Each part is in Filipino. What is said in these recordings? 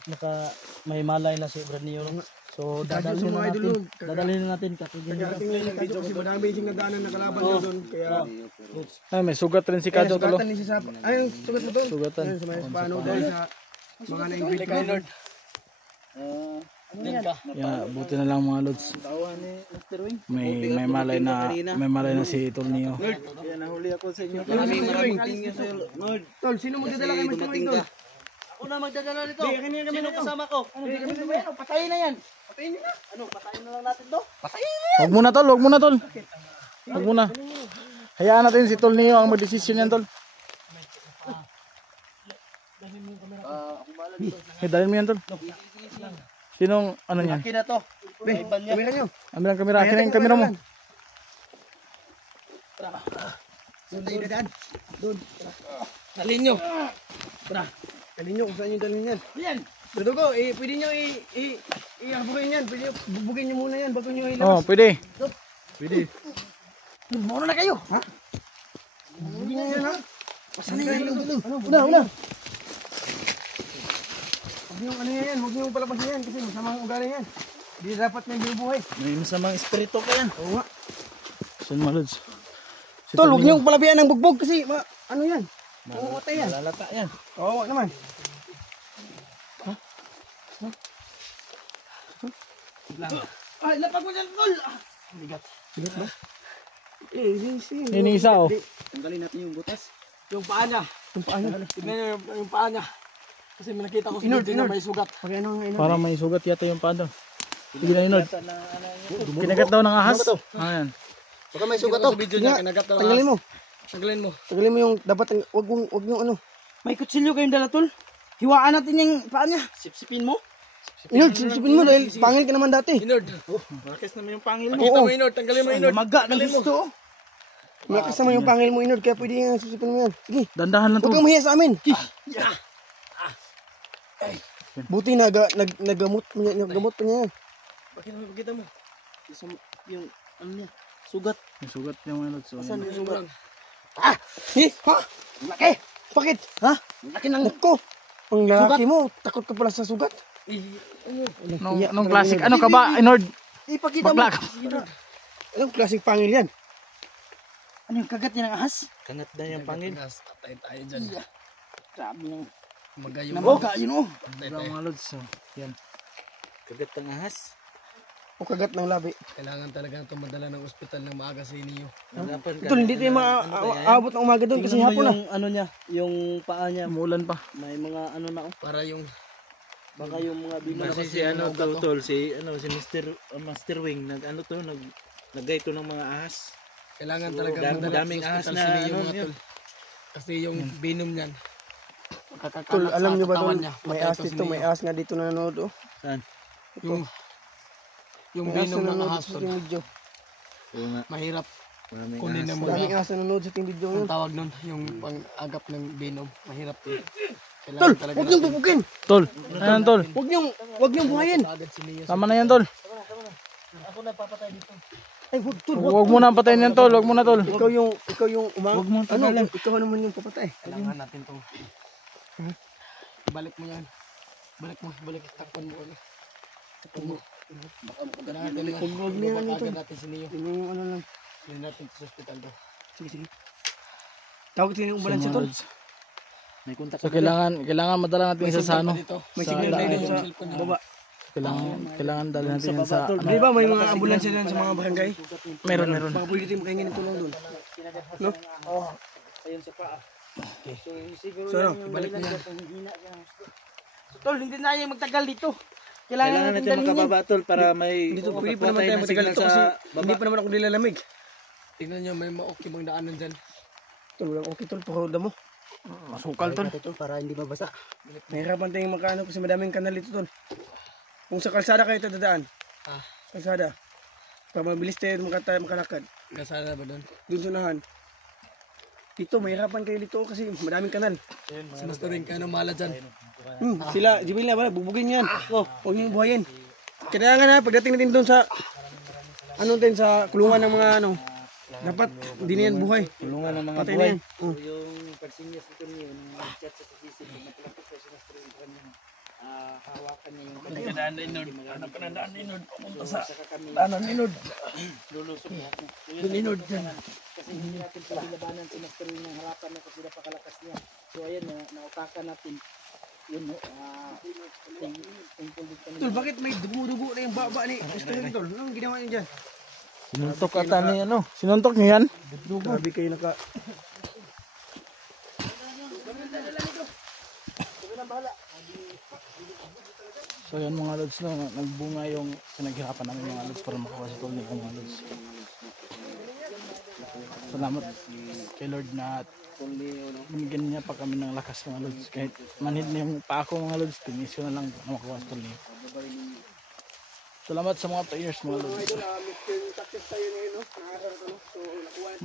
at may malay na si Brad Neo. So dadalhin natin kasi madami sing nagdaanan na kalaban nyo doon kaya Ay, may sugat rin si Kado tulo. sugatan ni sa ayun sugat mo doon. Sugatan. Ayun sa may paano doon sa mga na-invite kay Lord. Yeah, buti na lang mga lods. May malay na si Tol Neo. Kaya nahuli ako sa inyo. Maraming tingin sa Lord. Tol, sino magdadala kay Mr. Wing Tol? Ako na magdadala nito. Sino kasama ko? Patayin na yan. Patayin nila. Patayin na lang natin to. Wag muna tol. Wag muna. Hayaan natin si Tol Neo ang magdesisyon yan tol. Dalhin mo yan tol. Sinong ano niyan? Akin na to. Kamera nyo. Ambil ang kamera. Akin yung kamera mo. Doon tayo dadaan. Doon. Dalhin nyo. Dalhin nyo kung saan yung dalhin yan. Yan. Dito ko, pwede nyo i-habugin yan. Pwede bubugin nyo muna yan bago nyo ilabas. Oh, pwede. Muna na kayo. Ha? Bubugin nyo yan ha. Pasan na yan. Una. Huwag nyo palapasin yan kasi masamang ugali yan. Hindi dapat may binubuhay. May masamang espiritu ka yan. Oo nga. Saan mga lods? Tol, huwag nyo palabihan ng bugbog kasi ano yan? Mamatay yan. Malalata yan. Oo naman. Ay, lapag mo dyan, Tol. Bigat ba? Ini isa oh. Tanggalin natin yung butas. Yung paa niya. Tignan nyo yung paa niya. Kasi may nakita ko sa video na may sugat. Para may sugat yata yung paa daw. Sige na Inod. Kinagat daw ng ahas. Ayan. Baka may sugat to. Video niya, kinagat daw. Tanggalin mo. Tanggalin mo. Yung dapat, wag yung ano. May kutsilyo kayong dala, Tol. Hiwaan natin yung paa niya. Sipsipin mo. Inord, sipsipin mo dahil pangil ka naman dati. Inord. Bakit naman yung pangil mo? Pakita mo, Inord. Tanggalin mo, Inord. Maga ng gusto. Malakas naman yung pangil mo, Inord, kaya pwede yung sipsipin mo yan. Sige, Dandahan lang huwag to. kang mahiya sa amin. Buti nagamot pa niya yan. Pakita mo. Yung ano niya. Sugat. May sugat yung mga lods. Saan yung sugat? Ha? Laki! Bakit? Ha? Laki ng ko. Ang lalaki mo, takot ka pala sa sugat. Nung classic. Ano ka ba Inord? Ipakita mo. Bakla ka. Anong klaseng pangil yan? Ano yung kagat niya ng ahas? Kangat na yung pangil. Patay tayo dyan. Grabe yung Magayo. namaga yun oh. Mga lods. Yan. Kagat ng ahas. O kagat ng labi. Kailangan talaga itong madala ng ospital ng maaga sa inyo. Ito, hindi tayo maaabot ng umaga doon kasi hapon na. Yung ano niya, yung paa niya, Umulan pa. may mga ano na oh. Para yung Baka yung mga bino kasi si ano tol si Master Wing naggay to ng mga ahas. Kailangan So, talaga daming ahas na ano yun. Kasi yung venom niyan. Tol, alam niyo ba katawan doon, niya, may patay as to dito, si may Neo. as nga dito na nanonood oh. Saan? Yung May as venom na ng nanonood ahas sa ating video. Oo nga. mahirap Maraming kunin ahas. ng Daming mga as na nanonood sa ating video ang yun. tawag nun, yung pang-agap ng venom. Mahirap eh. Tol, Kailangan talaga huwag niyong bubugin. Tol. Ayan tol. Huwag niyong buhayin. agad si Neo. Tama na yan tol. Ako na papatay dito. Ay, huwag tol. Huwag mo na patayin yan tol. Huwag mo na tol. Ikaw yung Huwag mo ano, tagalin. ikaw naman yung papatay. Kailangan natin tong balik mo yan. Balik. Takpan mo kami. Takpan mo. Baka makaganahan ka naman. Huwag niya ano ito. Agad natin si Neo. Yun yung ano lang. Hindi natin sa hospital daw. Sige. Tawag tayo yung ambulansya tol. May kontak So kailangan madala natin isa sa ano. May Sa signal tayo daan. dun sa baba. Kailangan dala natin yan sa ano. Di ba may mga ambulansya dun sa mga barangay? Meron. Baka pwede tayo makahingin ng tulong dun. No? Ayun sa paa. So ano? Balik mo yan. Tol, hindi na tayo magtagal dito. Kailangan Kailangan natin makababa tol para may Dito pwede pa naman tayo matagal dito kasi hindi pa naman ako nilalamig. Tingnan nyo, may ma-okay bang daanan dyan. Tol, walang okay tol. Pahoda mo. Masukal tol. Para hindi mabasa. Nahirapan tayong makaano kasi madaming kanal dito tol. Kung sa kalsada kayo dadaan. Kalsada. Para mabilis tayo makalakad. Kasana ba doon? Doon sunahan. Dito, mahirapan kayo dito kasi madaming kanal. Sinasturing ka ng mala dyan. Sila, Jibil na ba? Bubugin yan. Huwag niyong buhayin. Kailangan na, pagdating natin doon sa ano din sa kulungan ng mga ano. Dapat hindi na yan buhay. tulungan ng mga Patay na buhay. yan. So yung persinyas nito niyo yung chat sa pag-isip napalapit sa sinasturing ko niya. hawakan niyo yung Kadaan na inod. Ano ka na daan inod? Pumunta sa tanan inod. lulusog na ako. Dun inod dyan. Kasi hindi natin pwede labanan si Master Wing ng harapan na kasi napakalakas niya. So ayan, nautakan natin. Yun, no? Tungkol din kami. Tol, bakit may dugo-dugo na yung baba ni Mr. Wing, tol? Anong ginawa niyo dyan? Sinuntok ata ni ano? Sinuntok niya yan? Grabe kayo naka... So yan mga lods, no, nagbunga yung pinaghirapan namin mga lods para makakuha sa tulong mga lods. Salamat kay Lord na binigyan niya pa kami ng lakas mga lods. Kahit manhid na yung pa ako mga lods, tinis ko na lang na makuha sa tulong. Salamat sa mga prayers mga lods.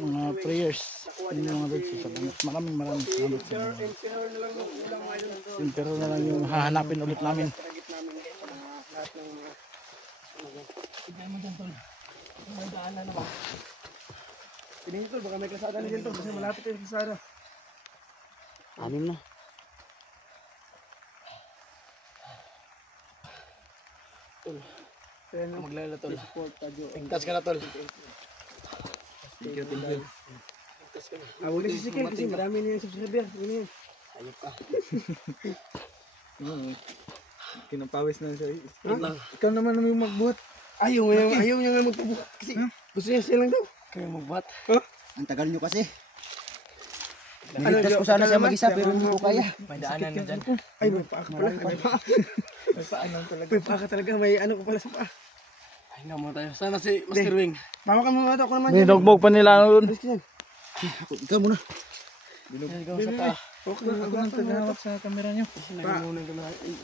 Mga prayers yung mga lods. Salamat. Maraming salamat sa mga pero na lang yung hahanapin ulit namin. Tignan mo dyan, tol. May daanan naman. Tignan tol, baka may kasada na dyan, tol. Kasi malapit yung kasada. Anim na. Tol. Kaya nga Maglala tol. tingkas ka na, tol. Thank you. Huli si Sikil kasi marami na yung subscriber. Ano yan? Ayop ka. Kinapawis na siya. Ikaw naman yung magbuhat. Ayaw niya nga magpabuhat. Kasi gusto niya silang daw. Kayo magbuhat. Huh? Ang tagal nyo kasi. Ano, Niligtas ko sana siya mag-isa pero hindi ko kaya. May daanan na dyan. Ay, may paa ka pala. May paa. May paanan talaga. May paa ka talaga. May ano ko pala sa paa. Ay nga muna tayo. Sana si Master Wing. Mama ka muna ito. Ako naman Nidogbog pa nila noon. Ikaw muna. Ikaw sa paa. Ako nang tagahawak sa camera nyo.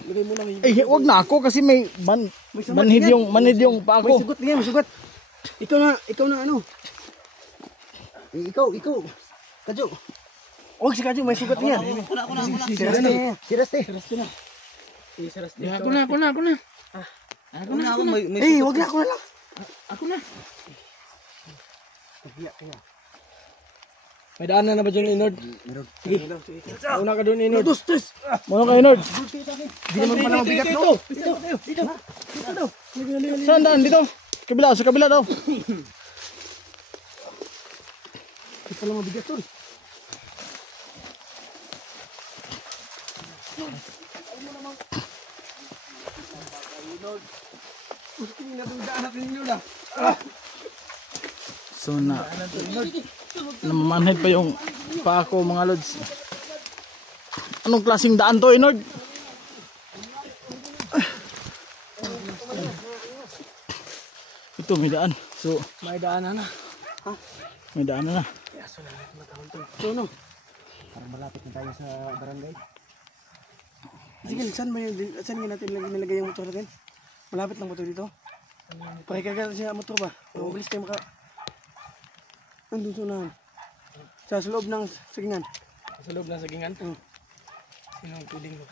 Lagay mo lang yung... Eh, wag na ako kasi may manhid yung pa May ako. sugot niya, may sugot. Ikaw na ano. Ikaw. Kadyo. Huwag si Kadyo, may sugot niya. Si Raste. Ako na. Ako na. May Eh, huwag na, ako na lang. Ako na. May daanan na ba dyan, Inord? Sige. Una ka doon, Inord. Muna kayo, Lord. Hindi naman pala mabigat, no? Dito. Saan daan? Dito. Sa kabila daw. Hindi pala mabigat, tol. Hindi na itong daan natin yun, ah. So namamanhid pa yung pa ako mga lods. Anong klaseng daan to, Inord? Ito may daan. So May daanan na. may daan na. So, no? Parang malapit na tayo sa barangay. Sige, saan nga natin nilagay yung motor natin? Malapit lang motor dito? Pakikarga siya motor ba? Mabilis tayo maka... Nandun sa unahan. Sa loob ng sagingan. Sa loob ng sagingan? Sinong pwedeng mo?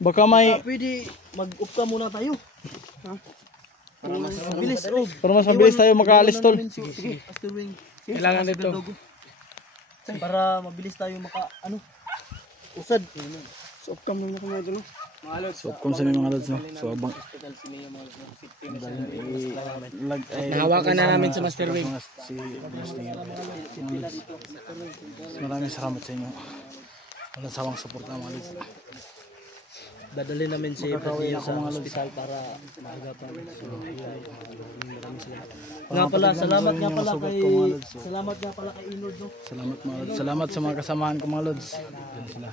Baka may Pwede mag-up ka muna tayo. Ha? Para mas mabilis. para mas mabilis tayo makaalis, tol. Sige. Master Wing. Kailangan dito. Para mabilis tayo usad. So, up ka muna kami doon. So kung saan yung mga lods, no? So abang Nahawakan na namin sa Master Wing. si Lods. Maraming salamat sa inyo. Walang sawang suporta mga lods. Dadali namin si Makakauwi ako, mga lods. hospital para maagapan. Nga pala, salamat nga pala Sugat kay ko, mga lods. salamat nga pala kay Inord, no? Salamat mga lods. Salamat sa mga kasamahan ko mga lods. Yan sila.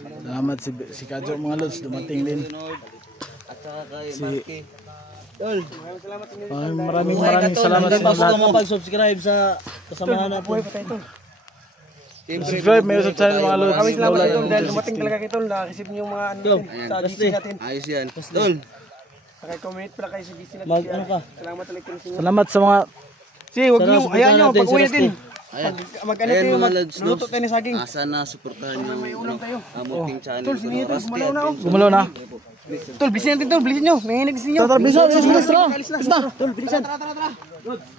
Salamat si Kadyo mga lods, dumating din. At saka kay Si Marky. maraming salamat sa inyo lahat. Kapag-subscribe sa kasamahan natin. Subscribe, may usap channel mga lods. Kami salamat ito dahil dumating talaga kayo tol. Nakakisip niyo yung mga ano natin sa GC natin. Ayos yan. Tol. Naka-comment pala kayo sa GC natin. Ano ka? Salamat ulit kayo sa inyo. Salamat sa mga Sige, huwag niyo. Sana Ayan nyo, supportahan pag-uwi natin natin. Ayan. Mag-ano Ayan, tayo, mga lods, magluto tayo ng saging. Sana suportahan niyo May ulam tayo. amuting channel. Tol, sige tol, gumalaw na oh. gumalaw na. Tol, bilisan natin tol, bilisan nyo. Nanginig sa inyo. Tara, bilisan, bilisan, bilisan. Tol, bilisan. Tara.